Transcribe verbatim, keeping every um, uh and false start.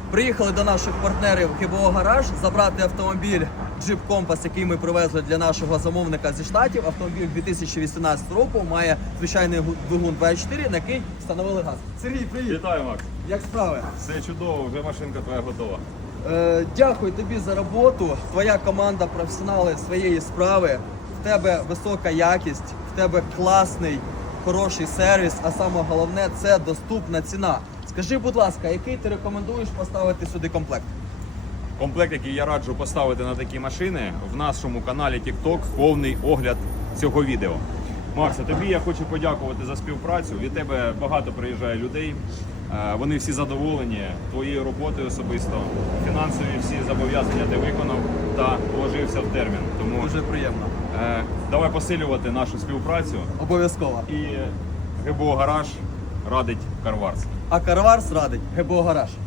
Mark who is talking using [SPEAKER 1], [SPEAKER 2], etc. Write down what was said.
[SPEAKER 1] Приїхали до наших партнерів ГБО Гараж забрати автомобіль Jeep Compass, який ми привезли для нашого замовника зі Штатів. Автомобіль дві тисячі вісімнадцятого року, має звичайний двигун ве чотири, на який встановили газ. Сергій, привіт!
[SPEAKER 2] Вітаю, Макс.
[SPEAKER 1] Як справи?
[SPEAKER 2] Все чудово, вже машинка твоя готова.
[SPEAKER 1] Е, дякую тобі за роботу. Твоя команда професіонали своєї справи. В тебе висока якість, в тебе класний, хороший сервіс, а саме головне – це доступна ціна. Скажи, будь ласка, який ти рекомендуєш поставити сюди комплект?
[SPEAKER 2] Комплект, який я раджу поставити на такі машини, в нашому каналі TikTok повний огляд цього відео. Макса, тобі я хочу подякувати за співпрацю. Від тебе багато приїжджає людей. Е, Вони всі задоволені твоєю роботою особисто. Фінансові всі зобов'язання ти виконав та вложився в термін. Тому
[SPEAKER 1] Дуже приємно.
[SPEAKER 2] е, давай посилювати нашу співпрацю.
[SPEAKER 1] Обов'язково.
[SPEAKER 2] І ГБО Гараж радить Карварс.
[SPEAKER 1] А Карварс радить ГБО Гараж.